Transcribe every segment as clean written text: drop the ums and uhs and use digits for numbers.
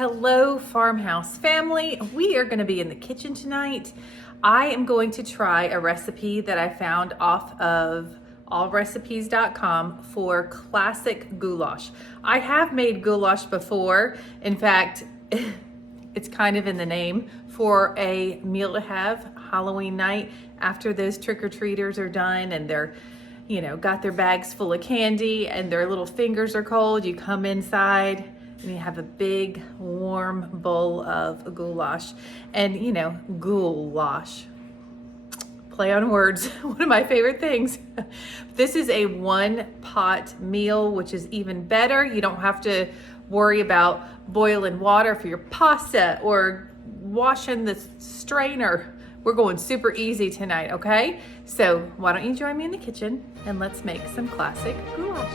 Hello, Farmhouse family. We are going to be in the kitchen tonight. I am going to try a recipe that I found off of allrecipes.com for classic goulash. I have made goulash before. In fact, it's kind of in the name, for a meal to have Halloween night after those trick-or-treaters are done and they're, got their bags full of candy and their little fingers are cold. You come inside and you have a big warm bowl of goulash. And goulash, play on words, one of my favorite things. This is a one pot meal, which is even better. You don't have to worry about boiling water for your pasta or washing the strainer. We're going super easy tonight, okay? So why don't you join me in the kitchen and let's make some classic goulash.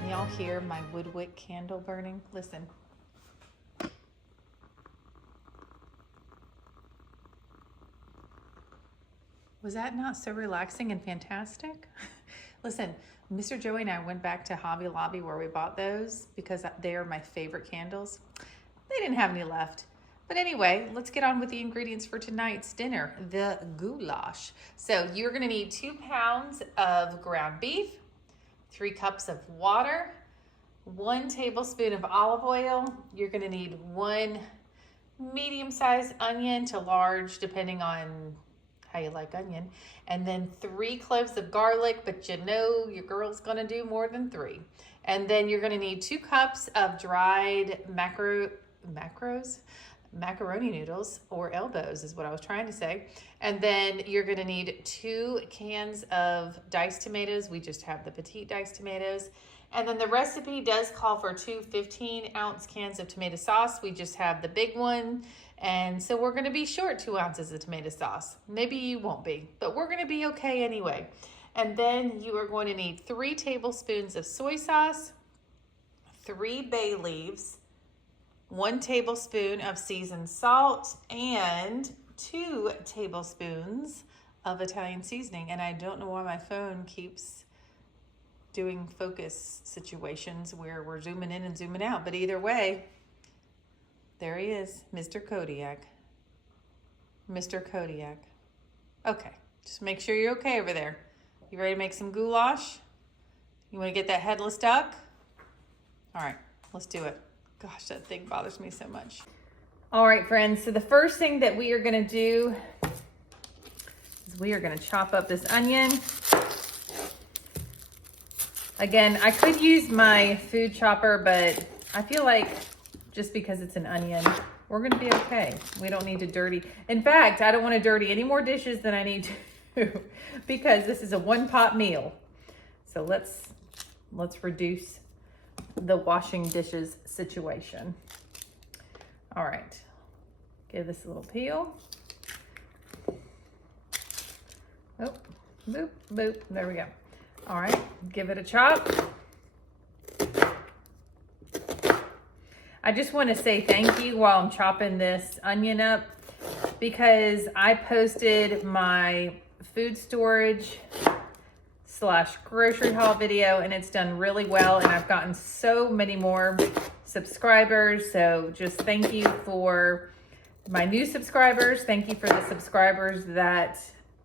Can y'all hear my woodwick candle burning? Listen. Was that not so relaxing and fantastic? Listen, Mr. Joey and I went back to Hobby Lobby where we bought those because they are my favorite candles. They didn't have any left. But anyway, let's get on with the ingredients for tonight's dinner, the goulash. So you're gonna need 2 pounds of ground beef, 3 cups of water, 1 tablespoon of olive oil. You're gonna need 1 medium-sized onion to large, depending on how you like onion, and then 3 cloves of garlic, but your girl's gonna do more than 3. And then you're gonna need 2 cups of dried macaroni noodles, or elbows is what I was trying to say. And then you're gonna need 2 cans of diced tomatoes. We just have the petite diced tomatoes. And then the recipe does call for 2 15-ounce cans of tomato sauce. We just have the big one. And so we're gonna be short 2 ounces of tomato sauce. Maybe you won't be, but we're gonna be okay anyway. And then you are going to need 3 tablespoons of soy sauce, 3 bay leaves, 1 tablespoon of seasoned salt, and 2 tablespoons of Italian seasoning. And I don't know why my phone keeps doing focus situations where we're zooming in and zooming out, but either way, there he is, Mr. Kodiak. Mr. Kodiak. Okay, just make sure you're okay over there. You ready to make some goulash? You want to get that headless duck? All right, let's do it. Gosh, that thing bothers me so much. All right, friends, so the first thing that we are gonna do is we are gonna chop up this onion. Again, I could use my food chopper, but I feel like just because it's an onion, we're gonna be okay. We don't need to dirty. In fact, I don't wanna dirty any more dishes than I need to because this is a 1-pot meal. So let's reduce the washing dishes situation. All right, give this a little peel. Oh, boop, boop, there we go. All right, give it a chop. I just want to say thank you while I'm chopping this onion up because I posted my food storage / grocery haul video and it's done really well and I've gotten so many more subscribers. So just thank you for my new subscribers. Thank you for the subscribers that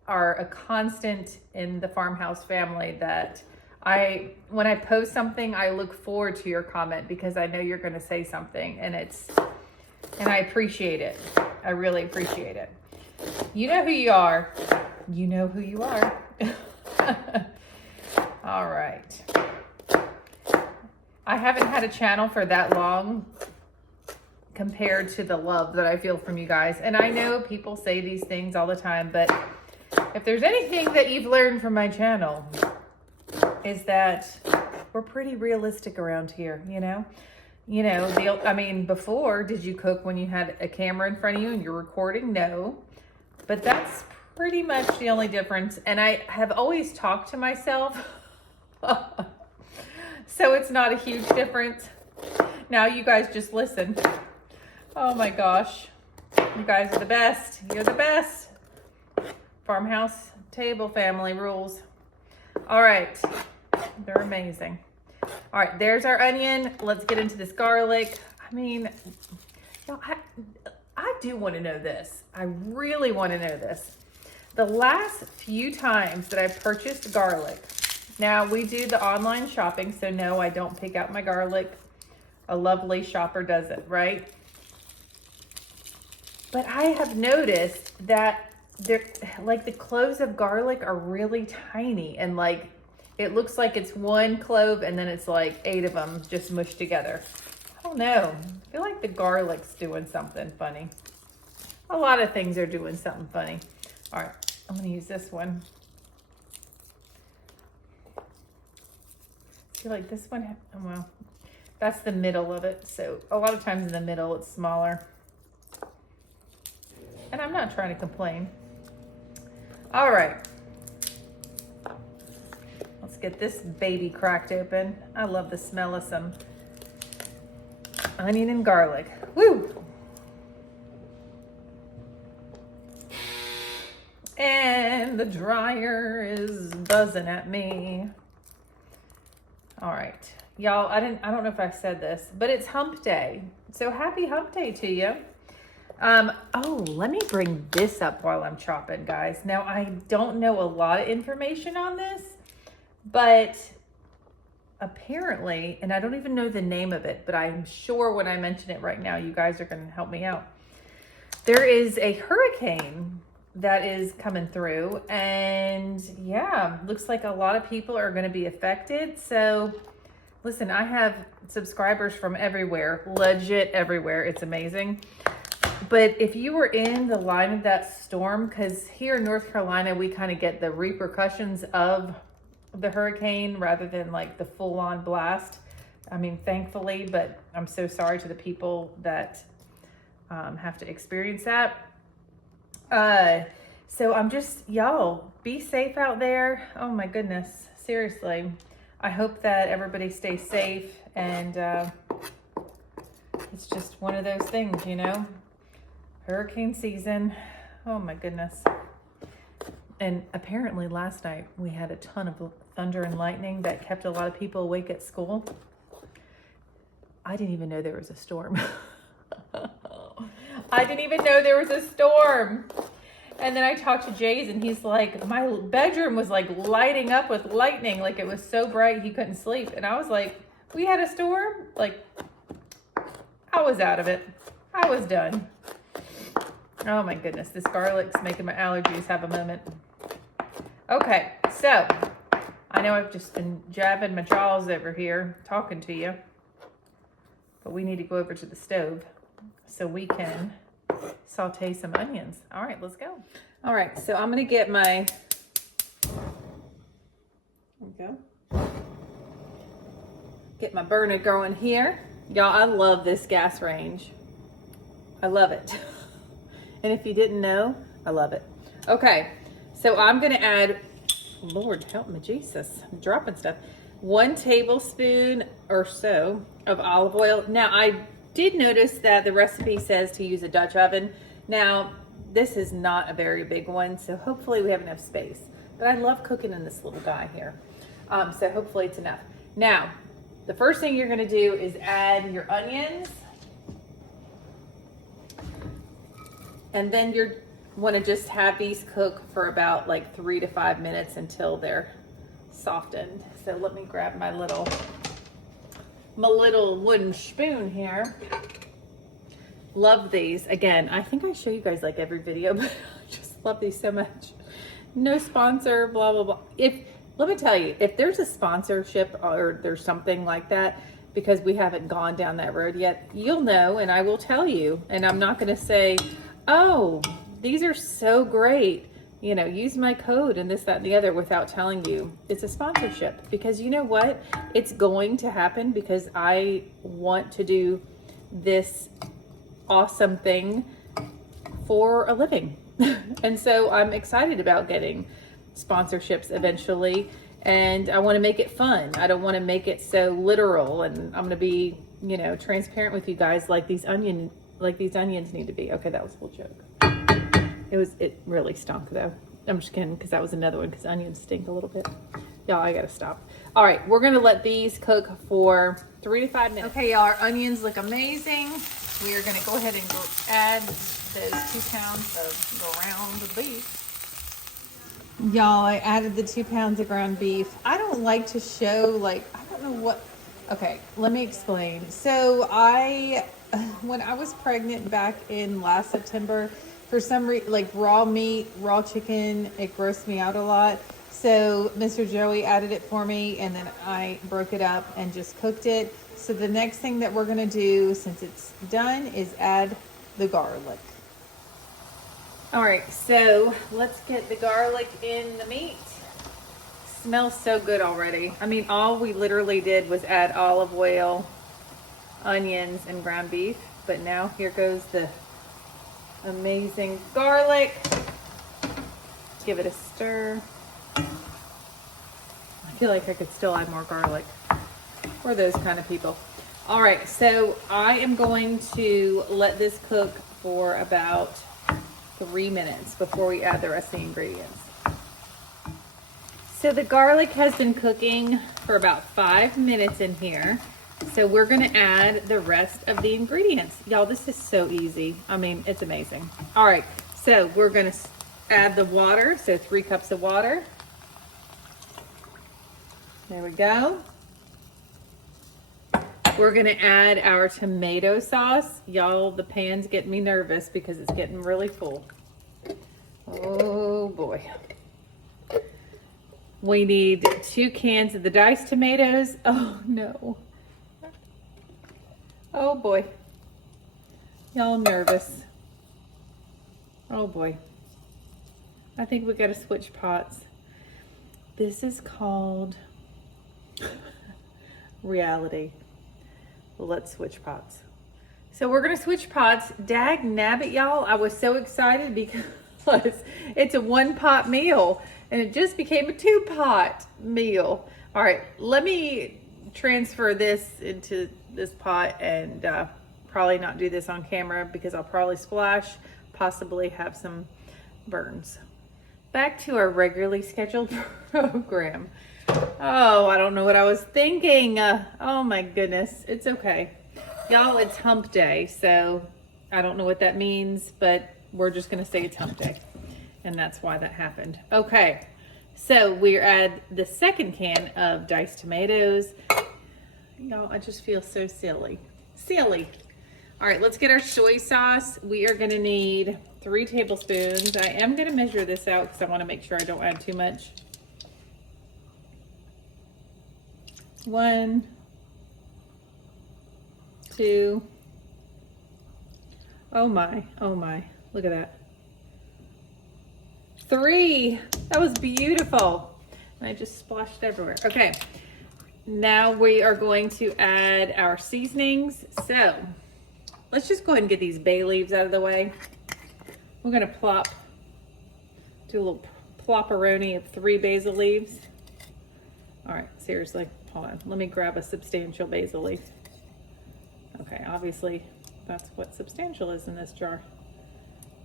are a constant in the Farmhouse family that when I post something, I look forward to your comment because I know you're going to say something and I appreciate it. I really appreciate it. You know who you are. You know who you are. All right. I haven't had a channel for that long compared to the love that I feel from you guys. And I know people say these things all the time, but if there's anything that you've learned from my channel, is that we're pretty realistic around here, before, did you cook when you had a camera in front of you and you're recording? No, but that's pretty much the only difference. And I have always talked to myself, so it's not a huge difference. Now you guys just listen. Oh my gosh, you guys are the best. You're the best. Farmhouse Table family rules. All right, they're amazing. All right, there's our onion. Let's get into this garlic. I mean, you know, I do want to know this. I really want to know this. The last few times that I purchased garlic, now we do the online shopping, so no, I don't pick out my garlic. A lovely shopper does it, right? But I have noticed that like the cloves of garlic are really tiny, and like it looks like it's one clove and then it's like 8 of them just mushed together. I don't know. I feel like the garlic's doing something funny. A lot of things are doing something funny. All right, I'm gonna use this one. I feel like this one, well, that's the middle of it. So a lot of times in the middle, it's smaller. And I'm not trying to complain. All right. Let's get this baby cracked open. I love the smell of some onion and garlic. Woo! And the dryer is buzzing at me. All right. Y'all, I don't know if I said this, but it's hump day. So happy hump day to you. Oh, let me bring this up while I'm chopping, guys. Now, I don't know a lot of information on this, but apparently, and I don't even know the name of it, but I'm sure when I mention it right now, you guys are going to help me out. There is a hurricane that is coming through, and yeah, looks like a lot of people are going to be affected. So listen, I have subscribers from everywhere, legit everywhere. It's amazing. But if you were in the line of that storm, because here in North Carolina, we kind of get the repercussions of the hurricane rather than like the full-on blast. I mean, thankfully, but I'm so sorry to the people that have to experience that. So I'm just, y'all, be safe out there. Oh my goodness, seriously. I hope that everybody stays safe, and it's just one of those things, you know? Hurricane season. Oh my goodness. And apparently last night we had a ton of thunder and lightning that kept a lot of people awake at school. I didn't even know there was a storm. I didn't even know there was a storm. And then I talked to Jay's, and he's like, my bedroom was like lighting up with lightning. Like it was so bright he couldn't sleep. And I was like, we had a storm? Like, I was out of it. I was done. Oh my goodness, this garlic's making my allergies have a moment. Okay, so I know I've just been jabbing my jaws over here talking to you, but we need to go over to the stove so we can saute some onions. All right, let's go. All right, so I'm gonna get my, there we go. Get my burner going here. Y'all, I love this gas range. I love it. And if you didn't know, I love it. Okay, so I'm gonna add, Lord help me Jesus, I'm dropping stuff. 1 tablespoon or so of olive oil. Now I did notice that the recipe says to use a Dutch oven. Now this is not a very big one, so hopefully we have enough space. But I love cooking in this little guy here. So hopefully it's enough. Now, the first thing you're gonna do is add your onions. And then you want to just have these cook for about like 3 to 5 minutes until they're softened. So let me grab my little wooden spoon here. Love these. Again, I think I show you guys like every video, but I just love these so much. No sponsor, blah, blah, blah. Let me tell you, if there's a sponsorship or there's something like that, because we haven't gone down that road yet, you'll know, and I will tell you. And I'm not going to say, oh, these are so great, you know, use my code and this, that, and the other without telling you it's a sponsorship. Because you know what? It's going to happen because I want to do this awesome thing for a living. And so I'm excited about getting sponsorships eventually. And I want to make it fun. I don't want to make it so literal. And I'm going to be, you know, transparent with you guys like these onions need to be. Okay, that was a little joke. It really stunk though. I'm just kidding, because that was another one, because onions stink a little bit. Y'all, I gotta stop. All right, we're gonna let these cook for 3 to 5 minutes. Okay, y'all, our onions look amazing. We are gonna go ahead and add those 2 pounds of ground beef. Y'all, I added the 2 pounds of ground beef. I don't like to show, like, I don't know what. Okay, let me explain. So when I was pregnant back in last September, for some reason, like raw meat, raw chicken, it grossed me out a lot. So Mr. Joey added it for me, and then I broke it up and just cooked it. So the next thing that we're gonna do, since it's done, is add the garlic. All right, so let's get the garlic in the meat. Smells so good already. I mean, all we literally did was add olive oil, onions, and ground beef. But now here goes the amazing garlic. Give it a stir. I feel like I could still add more garlic. We're those kind of people. All right, so I am going to let this cook for about 3 minutes before we add the rest of the ingredients. So the garlic has been cooking for about 5 minutes in here. So we're gonna add the rest of the ingredients. Y'all, this is so easy. I mean, it's amazing. All right, so we're gonna add the water. So 3 cups of water. There we go. We're gonna add our tomato sauce. Y'all, the pan's getting me nervous because it's getting really full. Oh boy. We need 2 cans of the diced tomatoes. Oh no. Oh boy. Y'all nervous. Oh boy. I think we gotta switch pots. This is called reality. Well, let's switch pots. So we're gonna switch pots. Dag nabbit, y'all. I was so excited because it's a 1-pot meal and it just became a 2-pot meal. All right, let me transfer this into this pot and probably not do this on camera because I'll probably splash, possibly have some burns. Back to our regularly scheduled program. Oh, I don't know what I was thinking. Oh my goodness, it's okay. Y'all, it's hump day, so I don't know what that means, but we're just gonna say it's hump day. And that's why that happened. Okay, so we add the 2nd can of diced tomatoes. Y'all, I just feel so silly. Silly. All right, let's get our soy sauce. We are gonna need 3 tablespoons. I am gonna measure this out because I wanna make sure I don't add too much. 1, 2. Oh my, look at that. 3, that was beautiful. And I just splashed everywhere. Okay, now we are going to add our seasonings. So let's just go ahead and get these bay leaves out of the way. We're gonna do a little plopperoni of 3 basil leaves. All right, seriously, hold on. Let me grab a substantial basil leaf. Okay, obviously that's what substantial is in this jar.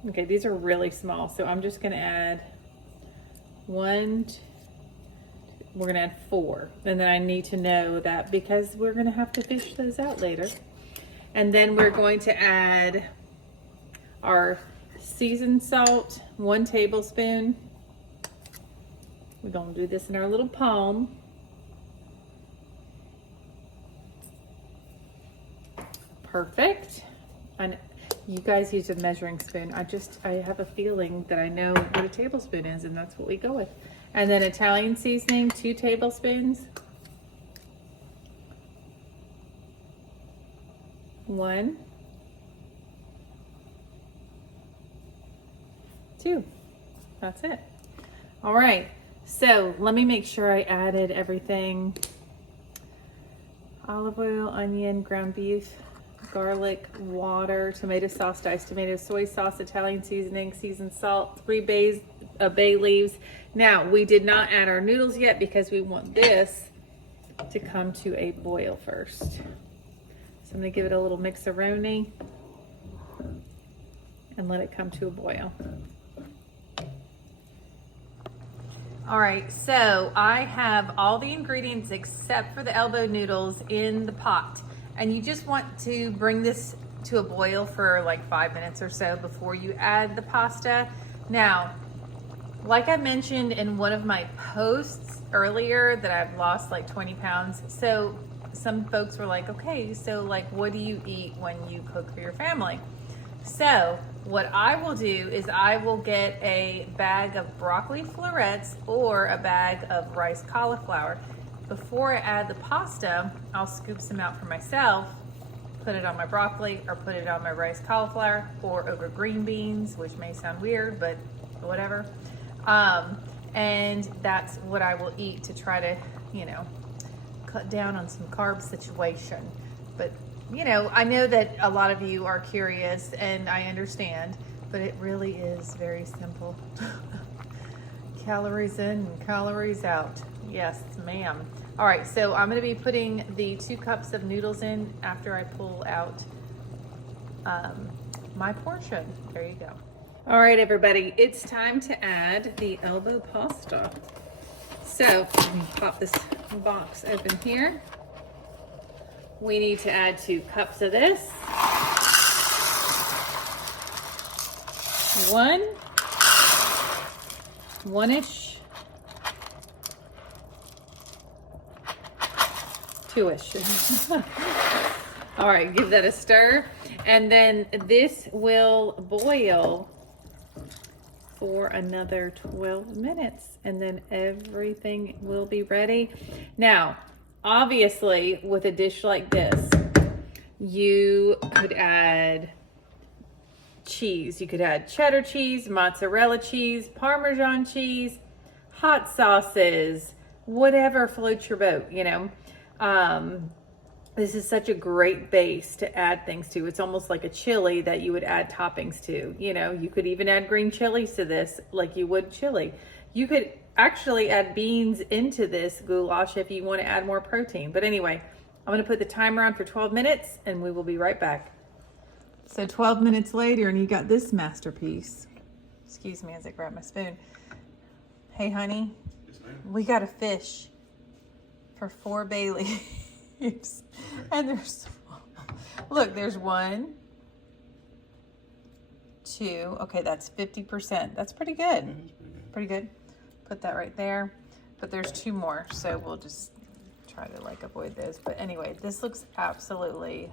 Okay, these are really small, so I'm just gonna add 1, 2, we're gonna add 4. And then I need to know that because we're gonna have to fish those out later. And then we're going to add our seasoned salt, 1 tablespoon. We're gonna do this in our little palm. Perfect. And you guys use a measuring spoon. I have a feeling that I know what a tablespoon is, and that's what we go with. And then Italian seasoning, 2 tablespoons. 1, 2. That's it. All right. So let me make sure I added everything. Olive oil, onion, ground beef, garlic, water, tomato sauce, diced tomatoes, soy sauce, Italian seasoning, seasoned salt, 3 bay leaves. Now, we did not add our noodles yet because we want this to come to a boil first. So I'm gonna give it a little mix-a-roni and let it come to a boil. All right, so I have all the ingredients except for the elbow noodles in the pot. And you just want to bring this to a boil for like 5 minutes or so before you add the pasta. Now, like I mentioned in one of my posts earlier that I've lost like 20 pounds. So some folks were like, okay, so like what do you eat when you cook for your family? So what I will do is I will get a bag of broccoli florets or a bag of rice cauliflower. Before I add the pasta, I'll scoop some out for myself, put it on my broccoli or put it on my rice cauliflower or over green beans, which may sound weird, but whatever. And that's what I will eat to try to, you know, cut down on some carb situation. But you know, I know that a lot of you are curious and I understand, but it really is very simple. Calories in and calories out. Yes, ma'am. All right, so I'm gonna be putting the 2 cups of noodles in after I pull out my portion. There you go. All right, everybody, it's time to add the elbow pasta. So let me pop this box open here. We need to add 2 cups of this. 1-ish, 2-ish. All right, give that a stir. And then this will boil for another 12 minutes and then everything will be ready. Now, obviously, with a dish like this, you could add cheese. You could add cheddar cheese, mozzarella cheese, Parmesan cheese, hot sauces, whatever floats your boat, you know. This is such a great base to add things to. It's almost like a chili that you would add toppings to. You know, you could even add green chilies to this like you would chili. You could actually add beans into this goulash if you want to add more protein. But anyway, I'm going to put the timer on for 12 minutes and we will be right back. So 12 minutes later and you got this masterpiece. Excuse me as I grab my spoon. Hey honey, yes, we got a fish for 4 bay leaves. Okay. And there's, look, there's 1, 2, okay, that's 50%. That's pretty good. Yeah, that's pretty good. Put that right there. But there's 2 more, so we'll just try to like avoid those. But anyway, this looks absolutely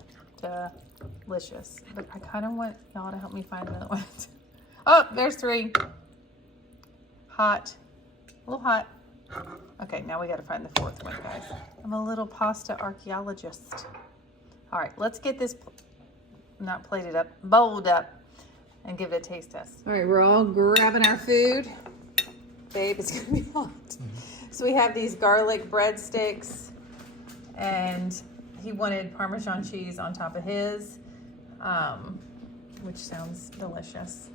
delicious. But I kind of want y'all to help me find another one. Oh, there's 3. Hot, a little hot. Okay, now we got to find the 4th one, guys. I'm a little pasta archaeologist. All right, let's get this not plated up, bowled up, and give it a taste test. All right, we're all grabbing our food. Babe, it's gonna be hot. So we have these garlic breadsticks, and he wanted Parmesan cheese on top of his, which sounds delicious.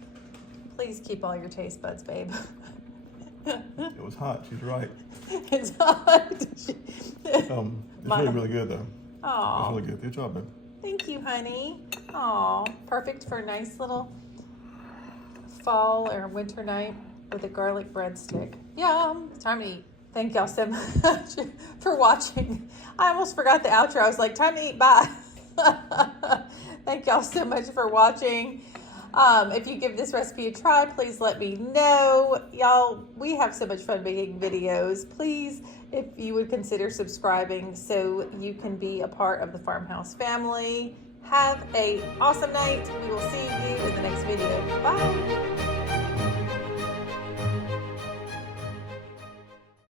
Please keep all your taste buds, babe. It was hot, she's right. It's hot. It's really good though. Aw. It's really good. Good job, babe. Thank you, honey. Aw, perfect for a nice little fall or winter night with a garlic breadstick. Yum. It's time to eat. Thank y'all so much for watching. I almost forgot the outro. I was like, time to eat. Bye. Thank y'all so much for watching. If you give this recipe a try, please let me know. Y'all, we have so much fun making videos. Please, if you would consider subscribing so you can be a part of the Farmhouse family. Have an awesome night. We will see you in the next video. Bye.